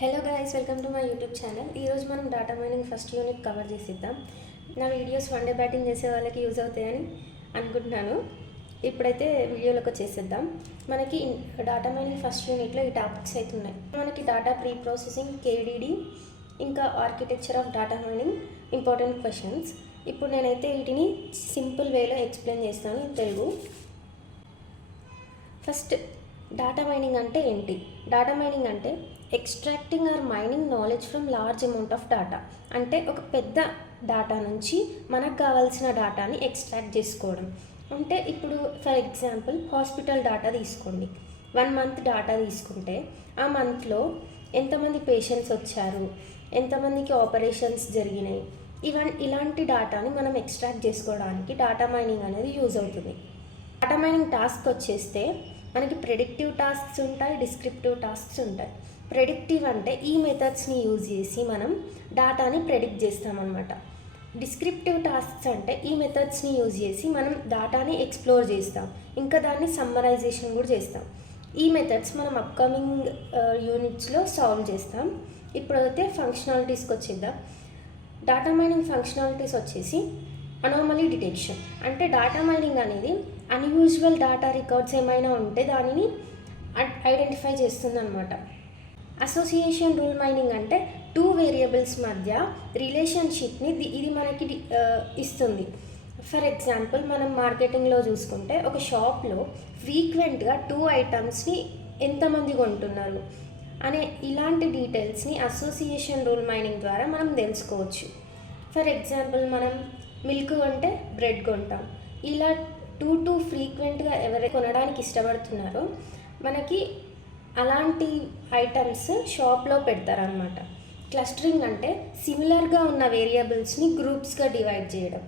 Hello guys, welcome to my YouTube channel. ఈరోజు మనం data mining first unit cover చేసిద్దాం. నా వీడియోస్ వన్ డే బ్యాటింగ్ చేసే వాళ్ళకి యూజ్ అవుతాయని అనుకుంటున్నాను. ఇప్పుడైతే వీడియోలోకి వచ్చేసేద్దాం. మనకి డేటా మైనింగ్ ఫస్ట్ యూనిట్లో ఈ టాపిక్స్ అయితే ఉన్నాయి. మనకి డేటా ప్రీ ప్రాసెసింగ్, కేడీడీ, ఇంకా architecture of data mining, important questions. ఇప్పుడు నేనైతే వీటిని సింపుల్ వేలో ఎక్స్ప్లెయిన్ చేస్తాను in Telugu. First, data mining అంటే ఏంటి? డేటా మైనింగ్ అంటే extracting or mining knowledge from large amount of data. అంటే ఒక పెద్ద డేటా నుంచి మనకు కావాల్సిన డేటాని ఎక్స్ట్రాక్ట్ చేసుకోవడం. అంటే ఇప్పుడు ఫర్ ఎగ్జాంపుల్ హాస్పిటల్ డేటా తీసుకోండి. 1 month డేటా తీసుకుంటే ఆ మంత్లో ఎంతమంది పేషెంట్స్ వచ్చారు, ఎంతమందికి ఆపరేషన్స్ జరిగినాయి, ఇలాంటి డేటాని మనం ఎక్స్ట్రాక్ట్ చేసుకోవడానికి డేటా మైనింగ్ అనేది యూజ్ అవుతుంది. డేటా మైనింగ్ టాస్క్ వచ్చేస్తే మనకి ప్రెడిక్టివ్ టాస్క్స్ ఉంటాయి, డిస్క్రిప్టివ్ టాస్క్స్ ఉంటాయి. ప్రెడిక్టివ్ అంటే ఈ మెథడ్స్ని యూజ్ చేసి మనం డేటాని ప్రెడిక్ట్ చేస్తామన్నమాట. డిస్క్రిప్టివ్ టాస్క్స్ అంటే ఈ మెథడ్స్ని యూజ్ చేసి మనం డేటాని ఎక్స్ప్లోర్ చేస్తాం, ఇంకా దాన్ని సమ్మరైజేషన్ కూడా చేస్తాం. ఈ మెథడ్స్ మనం అప్కమింగ్ యూనిట్స్లో సాల్వ్ చేస్తాం. ఇప్పుడైతే ఫంక్షనాలిటీస్కి వచ్చేద్దాం. డేటా మైనింగ్ ఫంక్షనాలిటీస్ వచ్చేసి అనామలీ డిటెక్షన్. అంటే డేటా మైనింగ్ అనేది అన్యూజువల్ డేటా రికార్డ్స్ ఏమైనా ఉంటే దానిని ఐడెంటిఫై చేస్తుంది అనమాట. అసోసియేషన్ రూల్ మైనింగ్ అంటే 2 వేరియబుల్స్ మధ్య రిలేషన్షిప్ని ఇది మనకి ఇస్తుంది. ఫర్ ఎగ్జాంపుల్ మనం మార్కెటింగ్లో చూసుకుంటే ఒక షాప్లో ఫ్రీక్వెంట్గా 2 ఐటమ్స్ని ఎంతమంది కొంటున్నారు అనే ఇలాంటి డీటెయిల్స్ని అసోసియేషన్ రూల్ మైనింగ్ ద్వారా మనం తెలుసుకోవచ్చు. ఫర్ ఎగ్జాంపుల్ మనం మిల్క్ కొంటే బ్రెడ్ కొంటాం. ఇలా 2 ఫ్రీక్వెంట్గా ఎవరైతే కొనడానికి ఇష్టపడుతున్నారో మనకి అలాంటి ఐటమ్స్ షాప్లో పెడతారనమాట. క్లస్టరింగ్ అంటే సిమిలర్గా ఉన్న వేరియబుల్స్ని గ్రూప్స్గా డివైడ్ చేయడం.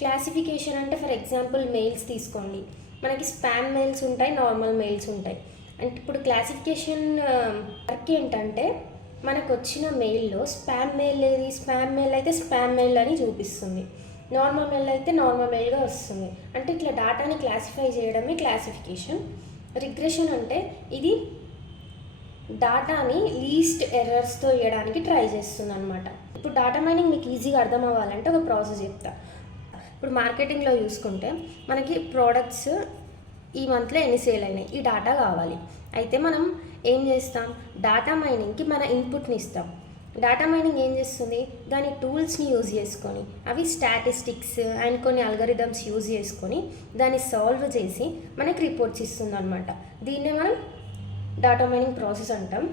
క్లాసిఫికేషన్ అంటే ఫర్ ఎగ్జాంపుల్ మెయిల్స్ తీసుకోండి. మనకి స్పామ్ మెయిల్స్ ఉంటాయి, నార్మల్ మెయిల్స్ ఉంటాయి. అంటే ఇప్పుడు క్లాసిఫికేషన్ వర్క్ ఏంటంటే మనకు వచ్చిన మెయిల్లో స్పామ్ మెయిల్ ఏది, స్పామ్ మెయిల్ అయితే స్పామ్ మెయిల్ అని చూపిస్తుంది, నార్మల్ మెయిల్ అయితే నార్మల్ మెయిల్గా వస్తుంది. అంటే ఇట్లా డేటాని క్లాసిఫై చేయడమే క్లాసిఫికేషన్. రిగ్రెషన్ అంటే ఇది డేటాని లీస్ట్ ఎర్రర్స్తో ఇవ్వడానికి ట్రై చేస్తుంది అనమాట. ఇప్పుడు డేటా మైనింగ్ మీకు ఈజీగా అర్థం అవ్వాలంటే ఒక ప్రాసెస్ చెప్తా. ఇప్పుడు మార్కెటింగ్లో చూసుకుంటే మనకి ప్రోడక్ట్స్ ఈ మంత్లో ఎన్ని సేల్ అయినాయి, ఈ డేటా కావాలి. అయితే మనం ఏం చేస్తాం, డేటా మైనింగ్కి మన ఇన్పుట్ని ఇస్తాం. డేటా మైనింగ్ ఏం చేస్తుంది, దాని టూల్స్ని యూజ్ చేసుకొని అవి స్టాటిస్టిక్స్ అండ్ కొన్ని అల్గరిథమ్స్ యూజ్ చేసుకొని దాన్ని సాల్వ్ చేసి మనకి రిపోర్ట్స్ ఇస్తుంది అనమాట. దీన్నే మనం డేటా మైనింగ్ ప్రాసెస్ అంటాం.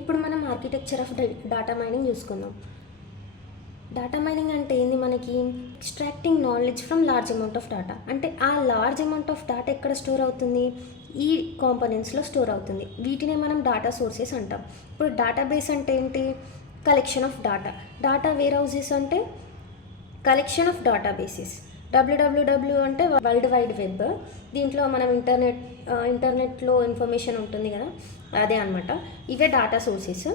ఇప్పుడు మనం ఆర్కిటెక్చర్ ఆఫ్ డేటా మైనింగ్ చూసుకుందాం. డేటా మైనింగ్ అంటే ఏంది, మనకి extracting knowledge from large amount of data. అంటే ఆ లార్జ్ అమౌంట్ ఆఫ్ డేటా ఎక్కడ స్టోర్ అవుతుంది, ఈ కాంపోనెంట్స్లో స్టోర్ అవుతుంది. వీటినే మనం డేటా సోర్సెస్ అంటాం. ఇప్పుడు డేటాబేస్ అంటే ఏంటి, collection of data. Data warehouses అంటే కలెక్షన్ ఆఫ్ డేటాబేసెస్. www అంటే వరల్డ్ వైడ్ వెబ్. దీంట్లో మనం ఇంటర్నెట్లో ఇన్ఫర్మేషన్ ఉంటుంది కదా, అదే అనమాట. ఇవే డేటా సోర్సెస్.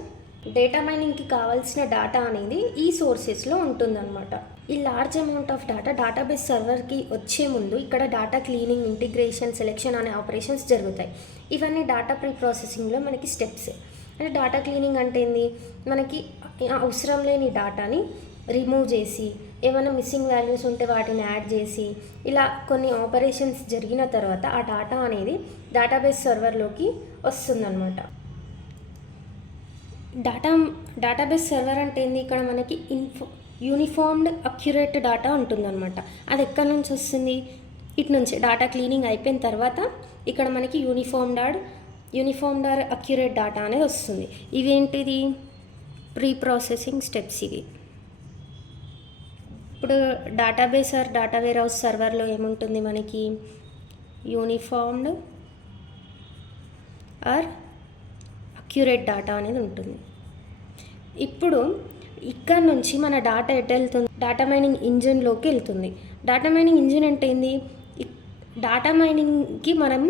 డేటా మైనింగ్కి కావాల్సిన డేటా అనేది ఈ సోర్సెస్లో ఉంటుందన్నమాట. ఈ large amount of data database సర్వర్కి వచ్చే ముందు ఇక్కడ డేటా క్లీనింగ్, ఇంటిగ్రేషన్, సెలెక్షన్ అనే ఆపరేషన్స్ జరుగుతాయి. ఇవన్నీ డేటా ప్రీ ప్రాసెసింగ్లో మనకి స్టెప్స్. అంటే డేటా క్లీనింగ్ అంటే ఏంది, మనకి అవసరం లేని డేటాని రిమూవ్ చేసి ఏమైనా మిస్సింగ్ వాల్యూస్ ఉంటే వాటిని యాడ్ చేసి ఇలా కొన్ని ఆపరేషన్స్ జరిగిన తర్వాత ఆ డేటా అనేది డేటాబేస్ సర్వర్లోకి వస్తుందన్నమాట. డేటాబేస్ సర్వర్ అంటే ఏంది, ఇక్కడ మనకి యూనిఫామ్డ్ అక్యురేట్ డేటా ఉంటుందన్నమాట. అది ఎక్కడి నుంచి వస్తుంది, ఇటు నుంచి డేటా క్లీనింగ్ అయిపోయిన తర్వాత ఇక్కడ మనకి యూనిఫామ్డ్ ఆర్ అక్యురేట్ డేటా అనేది వస్తుంది. ఇవేంటిది, ప్రీ ప్రాసెసింగ్ స్టెప్స్ ఇవి. ఇప్పుడు database or data warehouse సర్వర్లో ఏముంటుంది, మనకి యూనిఫామ్డ్ ఆర్ అక్యురేట్ డేటా అనేది ఉంటుంది. ఇప్పుడు ఇక్కడ నుంచి మన డేటా ఎటు వెళ్తుంది, డేటా మైనింగ్ ఇంజిన్లోకి వెళ్తుంది. డేటా మైనింగ్ ఇంజిన్ అంటే ఏంది, డేటా మైనింగ్కి మనం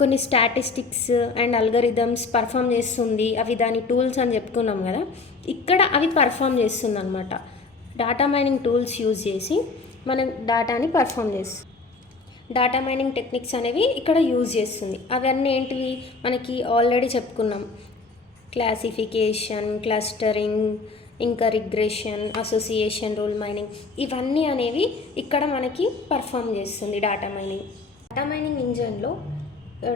కొన్ని స్టాటిస్టిక్స్ అండ్ అల్గరిథమ్స్ పర్ఫామ్ చేస్తుంది. అవి దాని టూల్స్ అని చెప్పుకున్నాం కదా, ఇక్కడ అవి పర్ఫామ్ చేస్తుంది అనమాట. డేటా మైనింగ్ టూల్స్ యూజ్ చేసి మనం డేటాని పర్ఫామ్ చేస్తుంది. డేటా మైనింగ్ టెక్నిక్స్ అనేవి ఇక్కడ యూజ్ చేస్తుంది. అవన్నీ ఏంటివి, మనకి ఆల్రెడీ చెప్పుకున్నాం. క్లాసిఫికేషన్, క్లస్టరింగ్, ఇంకా రిగ్రెషన్, అసోసియేషన్, రూల్ మైనింగ్, ఇవన్నీ అనేవి ఇక్కడ మనకి పర్ఫామ్ చేస్తుంది డేటా మైనింగ్. డేటా మైనింగ్ ఇంజన్లో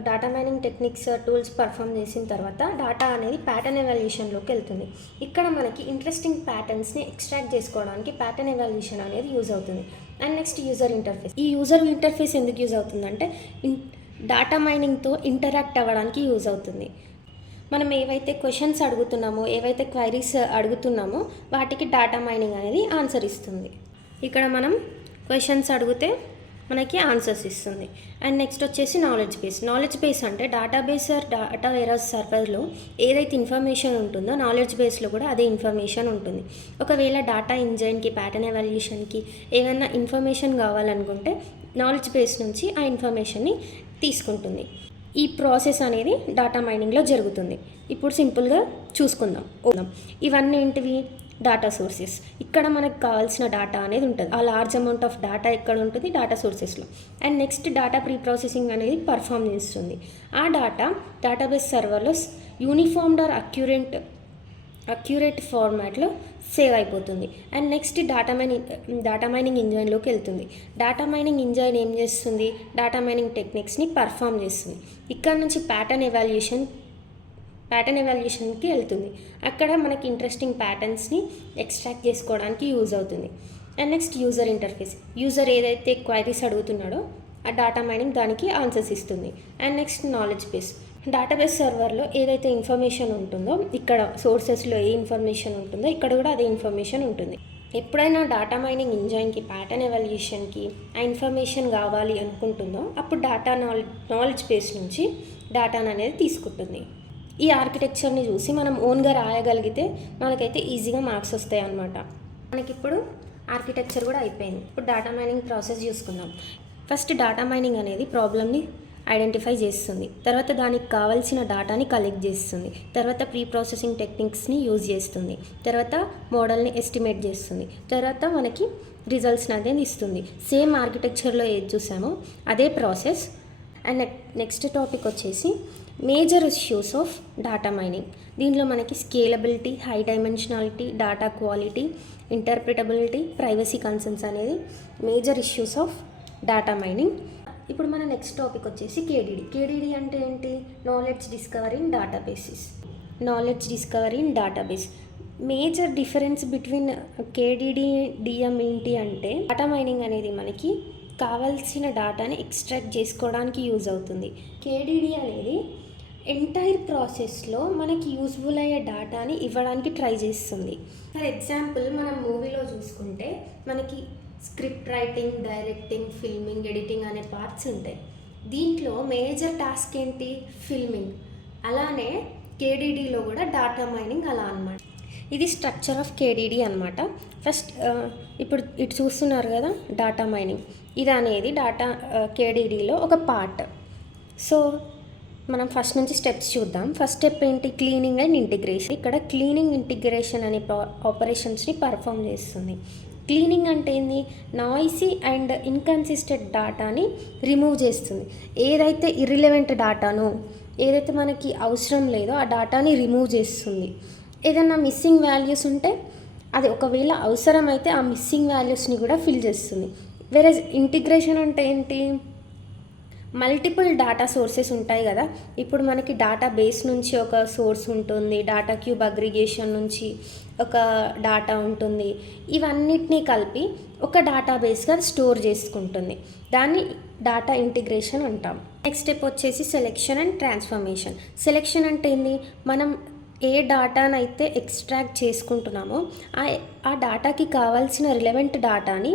data mining techniques, tools perform చేసిన తర్వాత డేటా అనేది ప్యాటర్న్ ఎవాల్యూషన్లోకి వెళ్తుంది. ఇక్కడ మనకి ఇంట్రెస్టింగ్ ప్యాటర్న్స్ని ఎక్స్ట్రాక్ట్ చేసుకోవడానికి ప్యాటర్న్ ఎవాల్యూషన్ అనేది యూజ్ అవుతుంది. And next user interface. ఈ యూజర్ ఇంటర్ఫేస్ ఎందుకు యూజ్ అవుతుందంటే డేటా మైనింగ్తో ఇంటరాక్ట్ అవ్వడానికి యూజ్ అవుతుంది. మనం ఏవైతే క్వశ్చన్స్ అడుగుతున్నామో, ఏవైతే క్వైరీస్ అడుగుతున్నామో వాటికి డేటా మైనింగ్ అనేది ఆన్సర్ ఇస్తుంది. ఇక్కడ మనం క్వశ్చన్స్ అడిగితే మనకి ఆన్సర్స్ ఇస్తుంది. అండ్ నెక్స్ట్ వచ్చేసి నాలెడ్జ్ బేస్ అంటే డేటాబేస్ డేటా వేరస్ సర్వర్లో ఏదైతే ఇన్ఫర్మేషన్ ఉంటుందో నాలెడ్జ్ బేస్లో కూడా అదే ఇన్ఫర్మేషన్ ఉంటుంది. ఒకవేళ డేటా ఇంజన్కి, ప్యాటర్న్ ఎవాల్యూషన్కి ఏమైనా ఇన్ఫర్మేషన్ కావాలనుకుంటే నాలెడ్జ్ బేస్ నుంచి ఆ ఇన్ఫర్మేషన్ని తీసుకుంటుంది. ఈ ప్రాసెస్ అనేది డేటా మైనింగ్లో జరుగుతుంది. ఇప్పుడు సింపుల్గా చూసుకుందాం. ఇవన్నీ ఏంటివి? Data sources. ఇక్కడ మనకు కావాల్సిన డేటా అనేది ఉంటుంది. ఆ లార్జ్ అమౌంట్ ఆఫ్ డేటా ఎక్కడ ఉంటుంది? డేటా సోర్సెస్లో. And next data preprocessing అనేది పర్ఫామ్ చేస్తుంది. ఆ డేటాబేస్ సర్వర్లో యూనిఫామ్డ్ ఆర్ అక్యురేట్ ఫార్మాట్లో సేవ్ అయిపోతుంది. అండ్ నెక్స్ట్ డేటా మైనింగ్ ఇంజన్లోకి వెళ్తుంది. డేటా మైనింగ్ ఇంజన్ ఏం చేస్తుంది? డేటా మైనింగ్ టెక్నిక్స్ని పర్ఫామ్ చేస్తుంది. ఇక్కడ నుంచి ప్యాటర్న్ ఎవాల్యూషన్కి వెళ్తుంది. అక్కడ మనకి ఇంట్రెస్టింగ్ ప్యాటర్న్స్ని ఎక్స్ట్రాక్ట్ చేసుకోవడానికి యూజ్ అవుతుంది. And next user interface. User ఏదైతే క్వైరీస్ అడుగుతున్నాడో ఆ డేటా మైనింగ్ దానికి ఆన్సర్స్ ఇస్తుంది. And next knowledge base. Database సర్వర్లో ఏదైతే ఇన్ఫర్మేషన్ ఉంటుందో, ఇక్కడ సోర్సెస్లో ఏ ఇన్ఫర్మేషన్ ఉంటుందో ఇక్కడ కూడా అదే ఇన్ఫర్మేషన్ ఉంటుంది. ఎప్పుడైనా డేటా మైనింగ్ ఇంజన్కి, ప్యాటర్న్ ఎవాల్యూషన్కి ఆ ఇన్ఫర్మేషన్ కావాలి అనుకుంటుందో అప్పుడు నాలెడ్జ్ బేస్ నుంచి డేటాను అనేది తీసుకుంటుంది. ఈ ఆర్కిటెక్చర్ని చూసి మనం ఓన్గా రాయగలిగితే మనకైతే ఈజీగా మార్క్స్ వస్తాయి అన్నమాట. మనకిప్పుడు ఆర్కిటెక్చర్ కూడా అయిపోయింది. ఇప్పుడు డేటా మైనింగ్ ప్రాసెస్ చూసుకుందాం. ఫస్ట్ డేటా మైనింగ్ అనేది ప్రాబ్లమ్ని ఐడెంటిఫై చేస్తుంది. తర్వాత దానికి కావాల్సిన డేటాని కలెక్ట్ చేస్తుంది. తర్వాత ప్రీ ప్రాసెసింగ్ టెక్నిక్స్ని యూజ్ చేస్తుంది. తర్వాత మోడల్ని ఎస్టిమేట్ చేస్తుంది. తర్వాత మనకి రిజల్ట్స్ని అనేది ఇస్తుంది. సేమ్ ఆర్కిటెక్చర్లో ఏది చూసామో అదే ప్రాసెస్. అండ్ నెక్స్ట్ టాపిక్ వచ్చేసి major issues of data mining. దీంట్లో మనకి scalability, high dimensionality, data quality, interpretability, privacy concerns అనేది major issues of data mining. ఇప్పుడు మన నెక్స్ట్ టాపిక్ వచ్చేసి కేడిడి అంటే ఏంటి? Knowledge discovery in database. Major difference between KDD, DM ఏంటి అంటే డేటా మైనింగ్ అనేది మనకి కావాల్సిన డేటాని ఎక్స్ట్రాక్ట్ చేసుకోవడానికి యూజ్ అవుతుంది. కేడిడి అనేది ఎంటైర్ ప్రాసెస్లో మనకి యూజ్ఫుల్ అయ్యే డేటాని ఇవ్వడానికి ట్రై చేస్తుంది. ఫర్ ఎగ్జాంపుల్ మనం మూవీలో చూసుకుంటే మనకి script writing, directing, filming, editing అనే పార్ట్స్ ఉంటాయి. దీంట్లో మేజర్ టాస్క్ ఏంటి? ఫిల్మింగ్. అలానే కేడిడిలో కూడా డేటా మైనింగ్ అలా అన్నమాట. ఇది స్ట్రక్చర్ ఆఫ్ కేడిడి అనమాట. ఫస్ట్ ఇప్పుడు ఇటు చూస్తున్నారు కదా డేటా మైనింగ్. ఇది అనేది కేడిడిలో ఒక పార్ట్. సో మనం ఫస్ట్ నుంచి స్టెప్స్ చూద్దాం. ఫస్ట్ స్టెప్ ఏంటి? Cleaning and integration. ఇక్కడ క్లీనింగ్, ఇంటిగ్రేషన్ అనే ఆపరేషన్స్ని పర్ఫామ్ చేస్తుంది. క్లీనింగ్ అంటే ఏంది? నాయిసీ అండ్ ఇన్కన్సిస్టెంట్ డేటాని రిమూవ్ చేస్తుంది. ఏదైతే ఇర్రిలెవెంట్ డేటానో, ఏదైతే మనకి అవసరం లేదో ఆ డేటాని రిమూవ్ చేస్తుంది. ఏదైనా మిస్సింగ్ వాల్యూస్ ఉంటే అది ఒకవేళ అవసరమైతే ఆ మిస్సింగ్ వాల్యూస్ని కూడా ఫిల్ చేస్తుంది. వేరే ఇంటిగ్రేషన్ అంటే ఏంటి? మల్టిపుల్ డేటా సోర్సెస్ ఉంటాయి కదా. ఇప్పుడు మనకి డేటా బేస్ నుంచి ఒక సోర్స్ ఉంటుంది, డేటా క్యూబ్ అగ్రిగేషన్ నుంచి ఒక డేటా ఉంటుంది. ఇవన్నిటినీ కలిపి ఒక డేటాబేస్గా స్టోర్ చేసుకుంటుంది. దాన్ని డేటా ఇంటిగ్రేషన్ అంటాం. నెక్స్ట్ స్టెప్ వచ్చేసి సెలెక్షన్ అండ్ ట్రాన్స్ఫర్మేషన్. సెలెక్షన్ అంటే ఏంది? మనం ఏ డేటానైతే ఎక్స్ట్రాక్ట్ చేసుకుంటున్నామో ఆ డేటాకి కావాల్సిన రిలవెంట్ డేటాని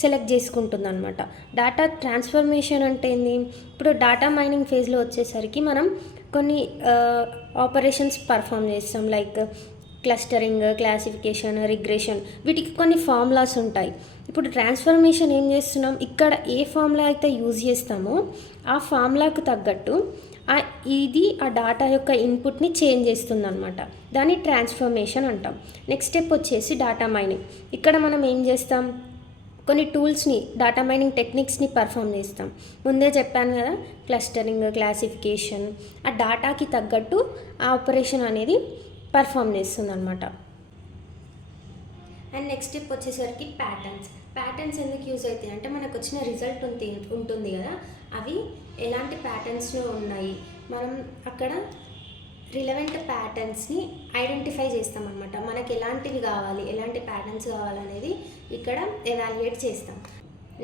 సెలెక్ట్ చేసుకుంటుంది అనమాట. డేటా ట్రాన్స్ఫర్మేషన్ అంటే ఏంది? ఇప్పుడు డేటా మైనింగ్ ఫేజ్లో వచ్చేసరికి మనం కొన్ని ఆపరేషన్స్ పర్ఫామ్ చేస్తాం. లైక్ క్లస్టరింగ్, క్లాసిఫికేషన్, రిగ్రెషన్, వీటికి కొన్ని ఫార్ములాస్ ఉంటాయి. ఇప్పుడు ట్రాన్స్ఫర్మేషన్ ఏం చేస్తున్నాం? ఇక్కడ ఏ ఫార్ములా అయితే యూజ్ చేస్తామో ఆ ఫార్ములాకు తగ్గట్టు ఇది ఆ డేటా యొక్క ఇన్పుట్ని చేంజ్ చేస్తుంది అనమాట. దాన్ని ట్రాన్స్ఫర్మేషన్ అంటాం. నెక్స్ట్ స్టెప్ వచ్చేసి డేటా మైనింగ్. ఇక్కడ మనం ఏం చేస్తాం? కొన్ని టూల్స్ని, డేటా మైనింగ్ టెక్నిక్స్ని పర్ఫామ్ చేస్తాం. ముందే చెప్పాను కదా, క్లస్టరింగ్, క్లాసిఫికేషన్. ఆ డేటాకి తగ్గట్టు ఆ ఆపరేషన్ అనేది పర్ఫామ్ చేస్తుంది అనమాట. అండ్ నెక్స్ట్ స్టెప్ వచ్చేసరికి ప్యాటర్న్స్ ఎందుకు యూజ్ అవుతాయి అంటే మనకు వచ్చిన రిజల్ట్ ఉంటుంది కదా, అవి ఎలాంటి ప్యాటర్న్స్లో ఉన్నాయి, మనం అక్కడ రిలవెంట్ ప్యాటర్న్స్ని ఐడెంటిఫై చేస్తామన్నమాట. మనకి ఎలాంటివి కావాలి, ఎలాంటి ప్యాటర్న్స్ కావాలనేది ఇక్కడ ఎవాల్యుయేట్ చేస్తాం.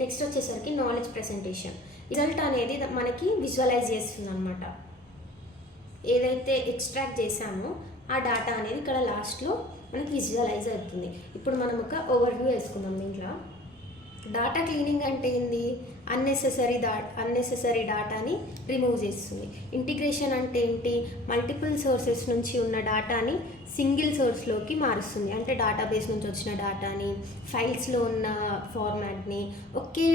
నెక్స్ట్ వచ్చేసరికి నాలెడ్జ్ ప్రెజెంటేషన్. రిజల్ట్ అనేది మనకి విజువలైజ్ చేస్తుంది అనమాట. ఏదైతే ఎక్స్ట్రాక్ట్ చేసామో ఆ డేటా అనేది ఇక్కడ లాస్ట్లో మనకి విజువలైజ్ అవుతుంది. ఇప్పుడు మనం ఒక ఓవర్వ్యూ వేసుకుందాం. దీంట్లో డేటా క్లీనింగ్ అంటే ఏంది, అన్నెసెసరీ డేటాని రిమూవ్ చేస్తుంది. ఇంటిగ్రేషన్ అంటే ఏంటి, మల్టిపుల్ సోర్సెస్ నుంచి ఉన్న డేటాని సింగిల్ సోర్స్లోకి మారుస్తుంది. అంటే డేటాబేస్ నుంచి వచ్చిన డేటాని, ఫైల్స్లో ఉన్న ఫార్మాట్ని ఒకే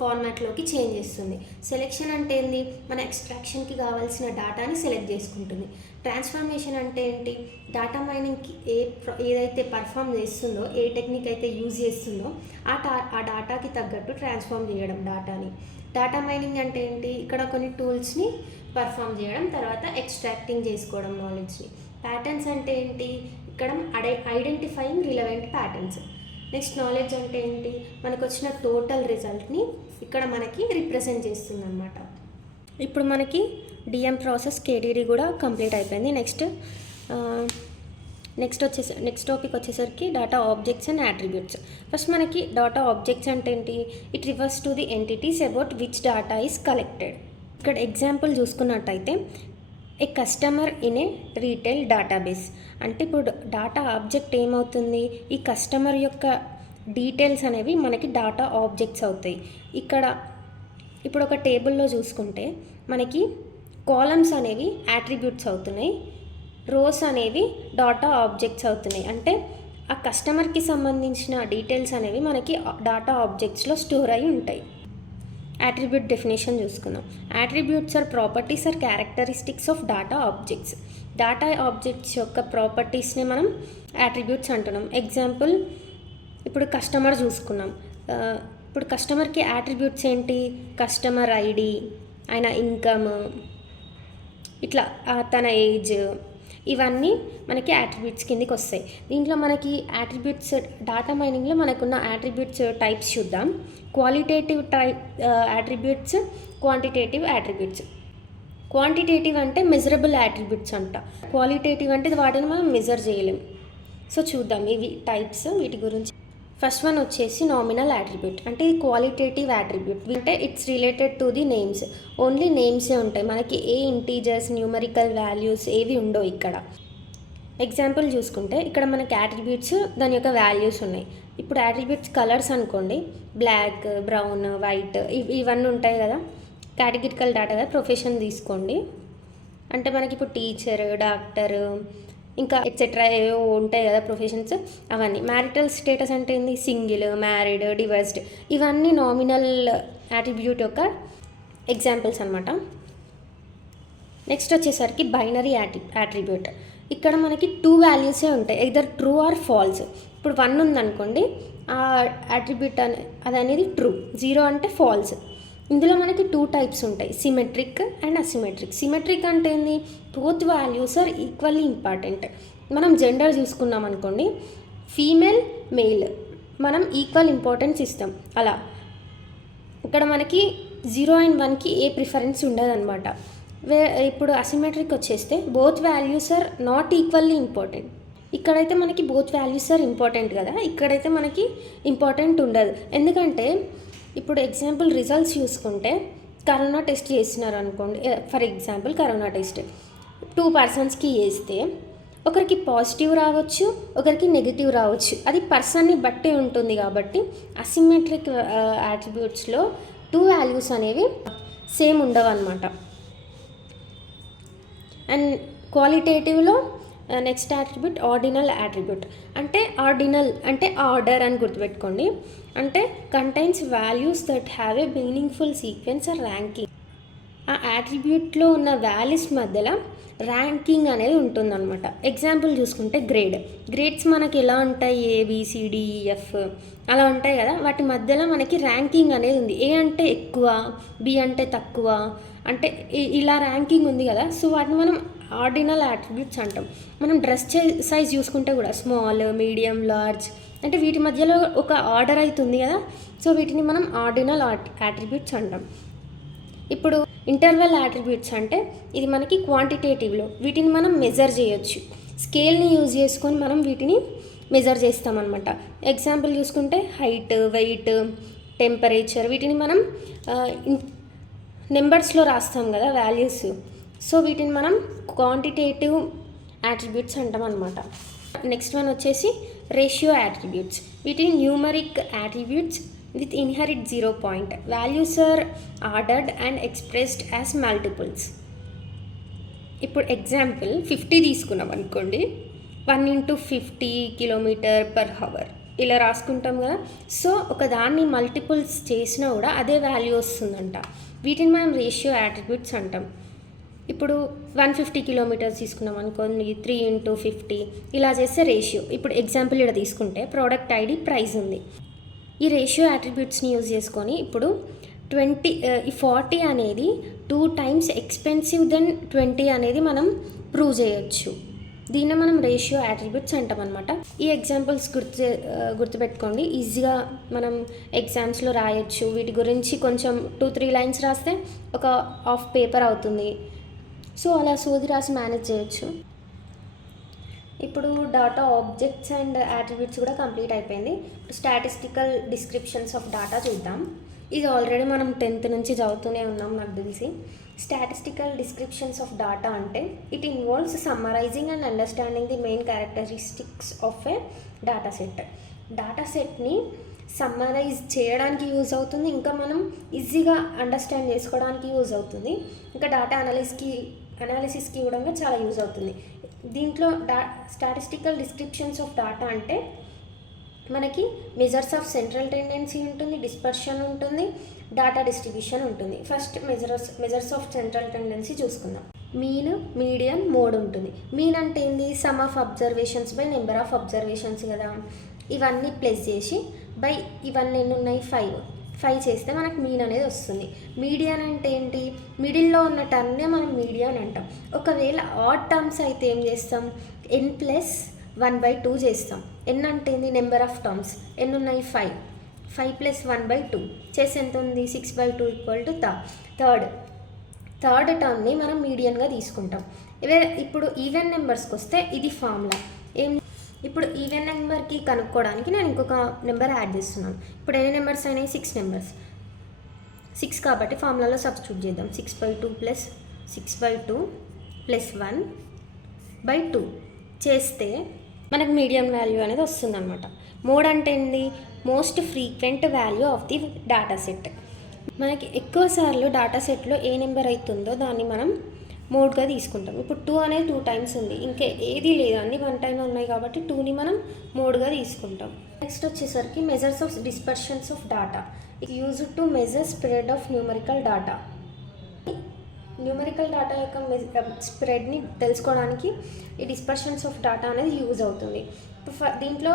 ఫార్మాట్లోకి చేంజ్ చేస్తుంది. సెలెక్షన్ అంటే ఏంది, మన ఎక్స్ట్రాక్షన్కి కావాల్సిన డేటాని సెలెక్ట్ చేసుకుంటుంది. ట్రాన్స్ఫర్మేషన్ అంటే ఏంటి, డేటా మైనింగ్కి ఏదైతే పర్ఫామ్ చేస్తుందో, ఏ టెక్నిక్ అయితే యూజ్ చేస్తుందో ఆ డేటాకి తగ్గట్టు ట్రాన్స్ఫార్మ్ చేయడం డేటాని. డేటా మైనింగ్ అంటే ఏంటి, ఇక్కడ కొన్ని టూల్స్ని పర్ఫామ్ చేయడం, తర్వాత ఎక్స్ట్రాక్టింగ్ చేసుకోవడం నాలెడ్జ్ని. ప్యాటర్న్స్ అంటే ఏంటి, ఇక్కడ identifying relevant patterns. Next knowledge అంటే ఏంటి, మనకు వచ్చిన టోటల్ రిజల్ట్ని ఇక్కడ మనకి రిప్రజెంట్ చేస్తుంది అనమాట. ఇప్పుడు మనకి డిఎం ప్రాసెస్ కేటీడీ కూడా కంప్లీట్ అయిపోయింది. నెక్స్ట్ టాపిక్ వచ్చేసరికి data objects and attributes. First మనకి డేటా ఆబ్జెక్ట్స్ అంటే ఏంటి, it refers to the entities about which data is collected. ఇక్కడ ఎగ్జాంపుల్ చూసుకున్నట్టయితే a customer in a retail database అంటే ఇప్పుడు డేటా ఆబ్జెక్ట్ ఏమవుతుంది, ఈ కస్టమర్ యొక్క డీటెయిల్స్ అనేవి మనకి డేటా ఆబ్జెక్ట్స్ అవుతాయి. ఇక్కడ ఇప్పుడు ఒక టేబుల్లో చూసుకుంటే మనకి కాలమ్స్ అనేవి యాట్రిబ్యూట్స్ అవుతున్నాయి, రోస్ అనేవి డేటా ఆబ్జెక్ట్స్ అవుతున్నాయి. అంటే ఆ కస్టమర్కి సంబంధించిన డీటెయిల్స్ అనేవి మనకి డేటా ఆబ్జెక్ట్స్లో స్టోర్ అయి ఉంటాయి. యాట్రిబ్యూట్ డెఫినేషన్ చూసుకుందాం. Attributes are properties or characteristics of data objects. Data objects యొక్క ప్రాపర్టీస్ని మనం యాట్రిబ్యూట్స్ అంటున్నాం. ఎగ్జాంపుల్ ఇప్పుడు కస్టమర్ చూసుకున్నాం. ఇప్పుడు కస్టమర్కి యాట్రిబ్యూట్స్ ఏంటి, కస్టమర్ ఐడి, ఆయన ఇన్కమ్, ఇట్లా తన ఏజ్, ఇవన్నీ మనకి యాట్రిబ్యూట్స్ కిందకి వస్తాయి. దీంట్లో మనకి యాట్రిబ్యూట్స్ డేటా మైనింగ్లో మనకున్న యాట్రిబ్యూట్స్ టైప్స్ చూద్దాం. Qualitative attributes, quantitative attributes. Quantitative అంటే మెజరబుల్ యాట్రిబ్యూట్స్ అంట, క్వాలిటేటివ్ అంటే వాటిని మనం మెజర్ చేయలేం. సో చూద్దాం ఇవి టైప్స్, వీటి గురించి. ఫస్ట్ వన్ వచ్చేసి నామినల్ యాట్రిబ్యూట్. అంటే ఇది క్వాలిటేటివ్ యాట్రిబ్యూట్. అంటే it's related to the names. Only నేమ్సే ఉంటాయి, మనకి ఏ ఇంటీజర్స్, న్యూమరికల్ వాల్యూస్ ఏవి ఉండవు ఇక్కడ. ఎగ్జాంపుల్ చూసుకుంటే ఇక్కడ మనకి యాట్రిబ్యూట్స్, దాని యొక్క వాల్యూస్ ఉన్నాయి. ఇప్పుడు యాట్రిబ్యూట్స్ కలర్స్ అనుకోండి, బ్లాక్, బ్రౌన్, వైట్, ఇవన్నీ ఉంటాయి కదా. కేటగిరికల్ డేటా కదా. ప్రొఫెషన్ తీసుకోండి, అంటే మనకి ఇప్పుడు టీచర్, డాక్టర్, ఇంకా ఎట్సెట్రా ఏవో ఉంటాయి కదా ప్రొఫెషన్స్, అవన్నీ. మ్యారిటల్ స్టేటస్ అంటే ఏంది, సింగిల్, మ్యారీడ్, డివోర్స్డ్, ఇవన్నీ నామినల్ యాట్రిబ్యూట్ యొక్క ఎగ్జాంపుల్స్ అనమాట. నెక్స్ట్ వచ్చేసరికి బైనరీ యాట్రిబ్యూట్. ఇక్కడ మనకి 2 వాల్యూసే ఉంటాయి, ఎయిదర్ ట్రూ ఆర్ ఫాల్స్. ఇప్పుడు 1 ఉందనుకోండి, ఆ యాట్రిబ్యూట్ అనేది ట్రూ, 0 అంటే ఫాల్స్. ఇందులో మనకి 2 టైప్స్ ఉంటాయి, సిమెట్రిక్ అండ్ అసిమెట్రిక్. సిమెట్రిక్ అంటే ఏంది, both values are equally important. మనం జెండర్ చూసుకున్నాం అనుకోండి, ఫీమేల్, మేల్, మనం ఈక్వల్ ఇంపార్టెన్స్ ఇస్తాం. అలా ఇక్కడ మనకి 0 అండ్ 1కి ఏ ప్రిఫరెన్స్ ఉండదు అనమాట. ఇప్పుడు అసిమెట్రిక్ వచ్చేస్తే both values are not equally important. ఇక్కడైతే మనకి బోత్ వాల్యూస్ ఆర్ ఇంపార్టెంట్ కదా, ఇక్కడైతే మనకి ఇంపార్టెంట్ ఉండదు. ఎందుకంటే ఇప్పుడు ఎగ్జాంపుల్ రిజల్ట్స్ చూసుకుంటే కరోనా టెస్ట్ చేస్తున్నారు అనుకోండి. ఫర్ ఎగ్జాంపుల్ కరోనా టెస్ట్ 2 పర్సన్స్కి వేస్తే ఒకరికి పాజిటివ్ రావచ్చు, ఒకరికి నెగిటివ్ రావచ్చు. అది పర్సన్ని బట్టి ఉంటుంది. కాబట్టి అసిమెట్రిక్ యాట్రిబ్యూట్స్లో 2 వాల్యూస్ అనేవి సేమ్ ఉండవు అనమాట. అండ్ క్వాలిటేటివ్లో నెక్స్ట్ యాట్రిబ్యూట్ ఆర్డినల్ యాట్రిబ్యూట్. అంటే ఆర్డినల్ అంటే ఆర్డర్ అని గుర్తుపెట్టుకోండి. అంటే contains values that have a meaningful sequence or ranking. ఆ యాట్రిబ్యూట్లో ఉన్న వాల్యూస్ మధ్యలో ర్యాంకింగ్ అనేది ఉంటుందన్నమాట. ఎగ్జాంపుల్ చూసుకుంటే గ్రేడ్స్ మనకి ఎలా ఉంటాయి, ABCDEF అలా ఉంటాయి కదా. వాటి మధ్యలో మనకి ర్యాంకింగ్ అనేది ఉంది. ఏ అంటే ఎక్కువ, B అంటే తక్కువ, అంటే ఇలా ర్యాంకింగ్ ఉంది కదా. సో వాటిని మనం ఆర్డినల్ యాట్రిబ్యూట్స్ అంటాం. మనం డ్రెస్ సైజ్ చూసుకుంటే కూడా స్మాల్, మీడియం, లార్జ్ అంటే వీటి మధ్యలో ఒక ఆర్డర్ అవుతుంది కదా, సో వీటిని మనం ఆర్డినల్ యాట్రిబ్యూట్స్ అంటాం. ఇప్పుడు ఇంటర్వెల్ యాట్రిబ్యూట్స్ అంటే ఇది మనకి క్వాంటిటేటివ్లో వీటిని మనం మెజర్ చేయొచ్చు. స్కేల్ని యూజ్ చేసుకొని మనం వీటిని మెజర్ చేస్తామన్నమాట. ఎగ్జాంపుల్ చూసుకుంటే హైట్, వెయిట్, టెంపరేచర్ వీటిని మనం నెంబర్స్లో రాస్తాం కదా వాల్యూస్, సో వీటిని మనం క్వాంటిటేటివ్ యాట్రిబ్యూట్స్ అంటాం అనమాట. నెక్స్ట్ వన్ వచ్చేసి రేషియో యాట్రిబ్యూట్స్. వీటిని numeric attributes with inherent 0 point. Values are ordered and expressed as multiples. ఇప్పుడు ఎగ్జాంపుల్ 50 తీసుకున్నాం అనుకోండి, 1 × 50 km/h ఇలా రాసుకుంటాం కదా. సో ఒక దాన్ని మల్టిపుల్స్ చేసినా కూడా అదే వాల్యూ వస్తుందంట. వీటిని మనం రేషియో యాట్రిబ్యూట్స్ అంటాం. ఇప్పుడు 150 కిలోమీటర్స్ తీసుకున్నాం అనుకోండి, 3 × 50 ఇలా చేస్తే రేషియో. ఇప్పుడు ఎగ్జాంపుల్ ఇక్కడ తీసుకుంటే ప్రోడక్ట్ ఐడి, ప్రైస్ ఉంది. ఈ రేషియో యాట్రిబ్యూట్స్ని యూజ్ చేసుకొని ఇప్పుడు 40 అనేది 2 times ఎక్స్పెన్సివ్ దెన్ 20 అనేది మనం ప్రూవ్ చేయొచ్చు. దీన్ని మనం రేషియో యాట్రిబ్యూట్స్ అంటాం అనమాట. ఈ ఎగ్జాంపుల్స్ గుర్తుపెట్టుకోండి, ఈజీగా మనం ఎగ్జామ్స్లో రాయొచ్చు. వీటి గురించి కొంచెం 2-3 లైన్స్ రాస్తే ఒక హాఫ్ పేపర్ అవుతుంది. సో అలా సోది రాసి మేనేజ్ చేయొచ్చు. ఇప్పుడు డాటా ఆబ్జెక్ట్స్ అండ్ యాట్రిబ్యూట్స్ కూడా కంప్లీట్ అయిపోయింది. స్టాటిస్టికల్ డిస్క్రిప్షన్స్ ఆఫ్ డాటా చూద్దాం. ఇది ఆల్రెడీ మనం 10th నుంచి చదువుతూనే ఉన్నాం నాకు తెలిసి. స్టాటిస్టికల్ డిస్క్రిప్షన్స్ ఆఫ్ డాటా అంటే it involves summarising and understanding the main characteristics of A data set. Data సెట్ని సమ్మరైజ్ చేయడానికి యూజ్ అవుతుంది, ఇంకా మనం ఈజీగా అండర్స్టాండ్ చేసుకోవడానికి యూజ్ అవుతుంది, ఇంకా డాటా అనాలిసిస్కి కూడా చాలా యూజ్ అవుతుంది. దీంట్లో స్టాటిస్టికల్ డిస్క్రిప్షన్స్ ఆఫ్ డాటా అంటే మనకి మెజర్స్ ఆఫ్ సెంట్రల్ టెండెన్సీ ఉంటుంది, డిస్పర్షన్ ఉంటుంది, డాటా డిస్ట్రిబ్యూషన్ ఉంటుంది. First measures of central tendency చూసుకుందాం. మీన్, మీడియన్, మోడ్ ఉంటుంది. మీన్ అంటే ఏంది? Some of observations by number of observations కదా. ఇవన్నీ ప్లస్ చేసి బై ఇవన్నీ ఎన్ని ఉన్నాయి? 5 చేస్తే మనకు మీన్ అనేది వస్తుంది. మీడియన్ అంటే ఏంటి? మిడిల్లో ఉన్న టర్మ్నే మనం మీడియన్ అంటాం. ఒకవేళ ఆడ్ టర్మ్స్ అయితే ఏం చేస్తాం? n+1/2 చేస్తాం. n అంటే ఏంది? Number of terms. ఎన్ని ఉన్నాయి? 5. 5 + 1/2 చేసి ఎంత ఉంది? 6/2 = థర్డ్ టర్మ్ని మనం మీడియన్గా తీసుకుంటాం. ఇప్పుడు ఈవెన్ నెంబర్స్కి వస్తే ఇది ఫార్ములా. ఇప్పుడు ఈవెన్ నెంబర్కి కనుక్కోవడానికి నేను ఇంకొక నెంబర్ యాడ్ చేస్తున్నాను. ఇప్పుడు ఎన్ని నెంబర్స్ అయినాయి? 6 నెంబర్స్. 6 కాబట్టి ఫార్ములాలో సబ్స్టిట్యూట్ చేద్దాం. 6/2 + 6/2 + 1/2 చేస్తే మనకు మీడియం వాల్యూ అనేది వస్తుందన్నమాట. మోడ్ అంటే ఏంటి? Most frequent value of the data set. మనకి ఎక్కువ సార్లు డేటా సెట్లో ఏ నెంబర్ అవుతుందో దాన్ని మనం మోడ్గా తీసుకుంటాం. ఇప్పుడు 2 అనేది 2 times ఉంది, ఇంకా ఏది లేదు, అన్ని 1 time ఉన్నాయి కాబట్టి 2ని మనం మోడ్గా తీసుకుంటాం. నెక్స్ట్ వచ్చేసరికి measures of dispersions of data. It use to measure spread of numerical data. Numerical data యొక్క స్ప్రెడ్ని తెలుసుకోవడానికి ఈ డిస్పర్షన్స్ ఆఫ్ డాటా అనేది యూజ్ అవుతుంది. దీంట్లో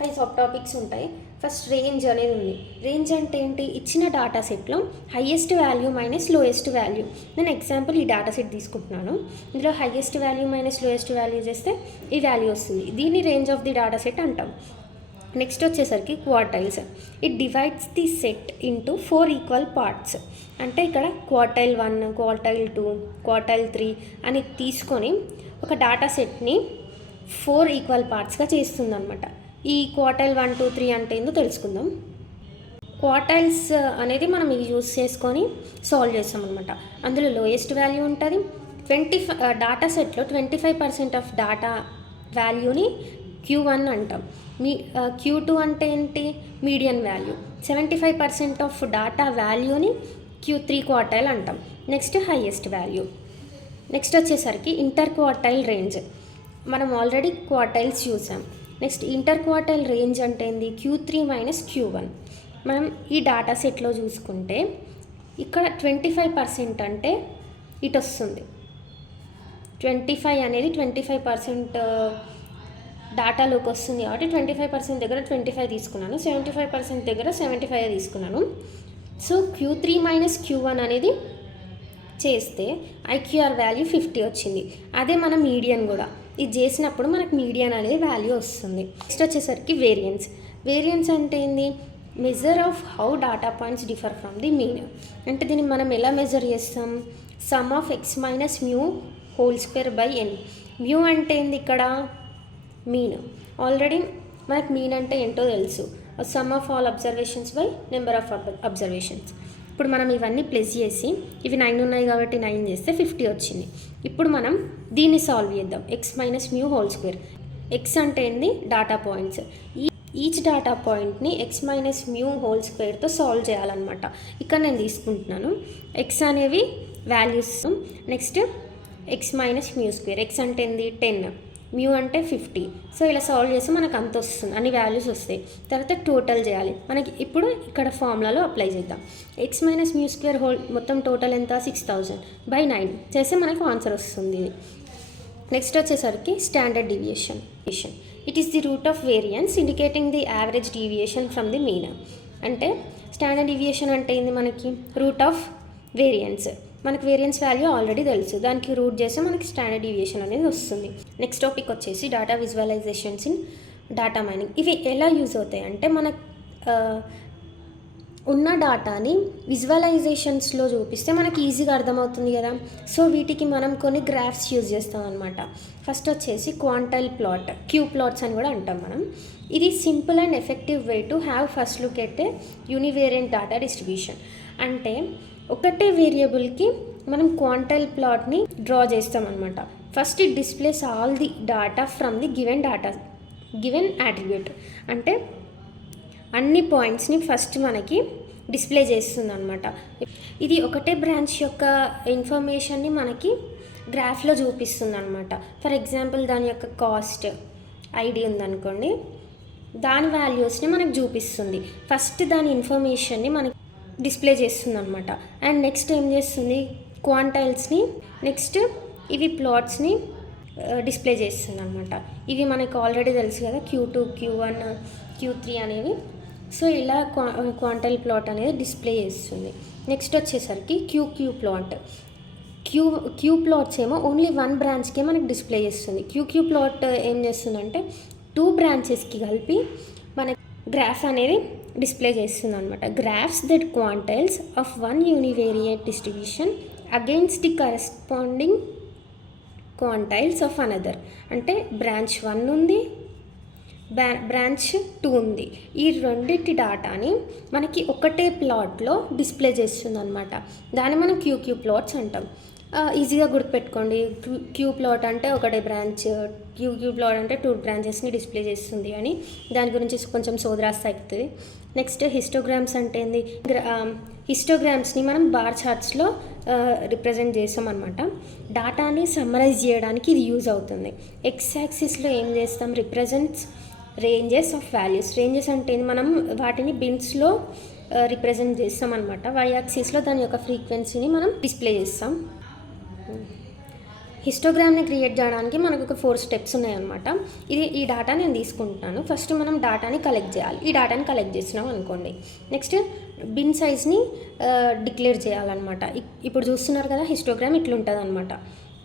5 సబ్ టాపిక్స్ ఉంటాయి. ఫస్ట్ రేంజ్ అనేది ఉంది. రేంజ్ అంటే ఏంటి? ఇచ్చిన డాటా సెట్లో highest value minus lowest value. నేను ఎగ్జాంపుల్ ఈ డాటా సెట్ తీసుకుంటున్నాను. ఇందులో highest value minus lowest value చేస్తే ఈ వాల్యూ వస్తుంది. దీన్ని range of the data set అంటాం. నెక్స్ట్ వచ్చేసరికి quartiles. It divides the set into 4 equal parts. అంటే ఇక్కడ క్వార్టైల్ 1, క్వార్టైల్ 2, క్వార్టైల్ 3 అని తీసుకొని ఒక డాటా సెట్ని 4 ఈక్వల్ పార్ట్స్గా చేస్తుందన్నమాట. ఈ క్వార్టైల్ 1, 2, 3 అంటే ఏందో తెలుసుకుందాం. క్వార్టైల్స్ అనేది మనం ఇది యూజ్ చేసుకొని సాల్వ్ చేస్తాం అనమాట. అందులో లోయెస్ట్ వాల్యూ ఉంటుంది. డాటా సెట్లో 25% ఆఫ్ డాటా వాల్యూని Q1 అంటాం. Q2 అంటే ఏంటి? Median value. 75% ఆఫ్ డాటా వాల్యూని Q3 క్వార్టైల్ అంటాం. Next highest value. నెక్స్ట్ వచ్చేసరికి ఇంటర్ క్వార్టైల్ రేంజ్. మనం ఆల్రెడీ క్వార్టైల్స్ చూసాం. నెక్స్ట్ ఇంటర్ క్వార్టైల్ రేంజ్ అంటే ఏంది? Q3 - Q1. మనం ఈ డాటా సెట్లో చూసుకుంటే ఇక్కడ 25% అంటే ఇటు వస్తుంది. 25 అనేది 25% డాటాలోకి వస్తుంది కాబట్టి 25% దగ్గర 25 తీసుకున్నాను, 75% దగ్గర 75 తీసుకున్నాను. సో Q3 - Q1 అనేది చేస్తే ఐక్యూఆర్ వాల్యూ 50 వచ్చింది. అదే మన మీడియన్ కూడా ఇది చేసినప్పుడు మనకు మీడియన్ అనేది వాల్యూ వస్తుంది. నెక్స్ట్ వచ్చేసరికి వేరియన్స్ అంటే ఏంది? Measure of how data points differ from the mean. అంటే దీన్ని మనం ఎలా మెజర్ చేస్తాం? Some of x minus mu whole square by n. Mu అంటే ఏంది? ఇక్కడ మీన్. ఆల్రెడీ మనకు మీన్ అంటే ఏంటో తెలుసు, some of all observations by number of observations. ఇప్పుడు మనం ఇవన్నీ ప్లస్ చేసి, ఇవి 9 ఉన్నాయి కాబట్టి 9 చేస్తే 50 వచ్చింది. ఇప్పుడు మనం దీన్ని సాల్వ్ చేద్దాం. x minus mu whole square. X అంటే ఏంది? Data points. ఈచ్ డాటా పాయింట్ని x మైనస్ మ్యూ హోల్ స్క్వేర్తో సాల్వ్ చేయాలన్నమాట. ఇక్కడ నేను తీసుకుంటున్నాను x అనేవి values. Next x minus mu square. x అంటే ఏంది? 10, మ్యూ అంటే 50. సో ఇలా సాల్వ్ చేస్తే మనకు అంత వస్తుంది, అన్ని వాల్యూస్ వస్తాయి. తర్వాత టోటల్ చేయాలి. మనకి ఇప్పుడు ఇక్కడ ఫార్ములాలో అప్లై చేద్దాం. x minus mu square whole మొత్తం టోటల్ ఎంత? 6000 బై 9 చేస్తే మనకు ఆన్సర్ వస్తుంది. నెక్స్ట్ వచ్చేసరికి standard deviation. It is the root of variance indicating the average deviation from the mean. అంటే స్టాండర్డ్ డీవియేషన్ అంటే ఏంది? మనకి రూట్ ఆఫ్ వేరియన్స్. మనకి వేరియన్స్ వాల్యూ ఆల్రెడీ తెలుసు, దానికి రూట్ చేస్తే మనకి స్టాండర్డ్ డీవియేషన్ అనేది వస్తుంది. నెక్స్ట్ టాపిక్ వచ్చేసి data visualizations in data mining. ఇవి ఎలా యూజ్ అవుతాయి అంటే మన ఉన్న డాటాని విజువలైజేషన్స్లో చూపిస్తే మనకి ఈజీగా అర్థమవుతుంది కదా. సో వీటికి మనం కొన్ని గ్రాఫ్స్ యూజ్ చేస్తాం అనమాట. ఫస్ట్ వచ్చేసి క్వాంటైల్ ప్లాట్, క్యూ ప్లాట్స్ అని కూడా అంటాం మనం. ఇది simple and effective way to have first look at a univariate data distribution. అంటే ఒకటే వేరియబుల్కి మనం క్వాంటైల్ ప్లాట్ని డ్రా చేస్తామన్నమాట. First it displays all the data from the given attribute. అంటే అన్ని పాయింట్స్ని ఫస్ట్ మనకి డిస్ప్లే చేస్తుంది అనమాట. ఇది ఒకటే బ్రాంచ్ యొక్క ఇన్ఫర్మేషన్ని మనకి గ్రాఫ్లో చూపిస్తుంది అనమాట. ఫర్ ఎగ్జాంపుల్ దాని యొక్క కాస్ట్ ఐడి ఉందనుకోండి, దాని వాల్యూస్ని మనకు చూపిస్తుంది. ఫస్ట్ దాని ఇన్ఫర్మేషన్ని మనకి డిస్ప్లే చేస్తుంది అనమాట. అండ్ నెక్స్ట్ ఏం చేస్తుంది? క్వాంటైల్స్ని, నెక్స్ట్ ఇవి ప్లాట్స్ని డిస్ప్లే చేస్తుంది అనమాట. ఇవి మనకు ఆల్రెడీ తెలుసు కదా, Q2, Q1, Q3 అనేవి. సో ఇలా క్వాంటైల్ ప్లాట్ అనేది డిస్ప్లే చేస్తుంది. నెక్స్ట్ వచ్చేసరికి క్యూ ప్లాట్. క్యూ ప్లాట్స్ ఏమో ఓన్లీ 1 బ్రాంచ్కే మనకి డిస్ప్లే చేస్తుంది. క్యూ ప్లాట్ ఏం చేస్తుందంటే 2 బ్రాంచెస్కి కలిపి మన గ్రాఫ్ అనేది డిస్ప్లే చేస్తుంది అనమాట. Graphs that క్వాంటైల్స్ of 1 univariate distribution against the corresponding క్వాంటైల్స్ of another. అంటే బ్రాంచ్ 1 ఉంది, బ్రాంచ్ 2 ఉంది. ఈ రెండింటి డాటాని మనకి ఒకటే ప్లాట్లో డిస్ప్లే చేస్తుంది అనమాట. దాన్ని మనం క్యూ ప్లాట్స్ అంటాం. ఈజీగా గుర్తుపెట్టుకోండి, క్యూ ప్లాట్ అంటే ఒకటే బ్రాంచ్, క్యూ ప్లాట్ అంటే 2 బ్రాంచెస్ని డిస్ప్లే చేస్తుంది అని. దాని గురించి కొంచెం సోదరాస్తి అవుతుంది. నెక్స్ట్ హిస్టోగ్రామ్స్ అంటే ఏంది? హిస్టోగ్రామ్స్ని మనం బార్ చార్ట్స్లో రిప్రజెంట్ చేస్తాం అనమాట. డాటాని సమ్మరైజ్ చేయడానికి ఇది యూజ్ అవుతుంది. ఎక్స్ యాక్సిస్లో ఏం చేస్తాం? Represents ranges of values. Ranges అంటే మనం వాటిని బిన్స్లో రిప్రజెంట్ చేస్తాం అనమాట. వై యాక్సిస్లో దాని యొక్క ఫ్రీక్వెన్సీని మనం డిస్ప్లే చేస్తాం. హిస్టోగ్రామ్ని క్రియేట్ చేయడానికి మనకు ఒక 4 స్టెప్స్ ఉన్నాయన్నమాట. ఈ డాటా నేను తీసుకుంటున్నాను. ఫస్ట్ మనం డాటాని కలెక్ట్ చేయాలి. ఈ డాటాని కలెక్ట్ చేసినాం అనుకోండి. నెక్స్ట్ బిన్ సైజ్ని డిక్లేర్ చేయాలన్నమాట. ఇప్పుడు చూస్తున్నారు కదా, హిస్టోగ్రామ్ ఇట్లుంటుంది అనమాట.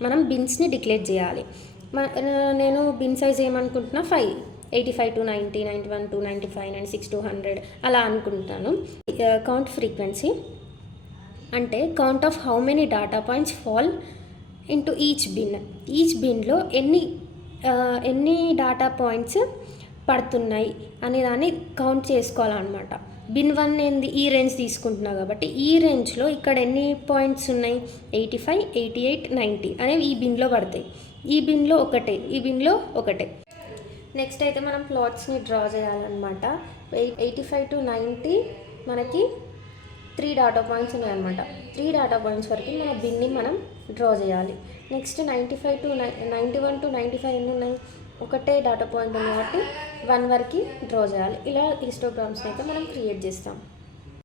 మనం బిన్స్ని డిక్లేర్ చేయాలి. నేను bin size ఏమనుకుంటున్నా 5, 85 to 90, 91 to 95, 96 to 100 అలా అనుకుంటాను. కౌంట్ ఫ్రీక్వెన్సీ అంటే count of how many data points fall into each bin. Each బిన్లో ఎన్ని డాటా పాయింట్స్ పడుతున్నాయి అనే దాన్ని కౌంట్ చేసుకోవాలన్నమాట. బిన్ 1 ఏంది? ఈ రేంజ్ తీసుకుంటున్నా కాబట్టి ఈ రేంజ్లో ఇక్కడ ఎన్ని పాయింట్స్ ఉన్నాయి? 85, 88, 90 అనేవి ఈ బిన్లో పడతాయి. ఈ బిన్లో ఒకటే, ఈ బిన్లో ఒకటే. నెక్స్ట్ అయితే మనం ప్లాట్స్ని డ్రా చేయాలన్నమాట. 85 to 90 మనకి 3 డాటా పాయింట్స్ ఉన్నాయన్నమాట. 3 డాటా పాయింట్స్ వరకు మన బిన్ని మనం డ్రా చేయాలి. నెక్స్ట్ 91 to 95 ఎన్ని ఉన్నాయి? ఒకటే డాటా పాయింట్ ఉంది కాబట్టి 1 వరకు డ్రా చేయాలి. ఇలా హిస్టోగ్రామ్స్ని అయితే మనం క్రియేట్ చేస్తాం.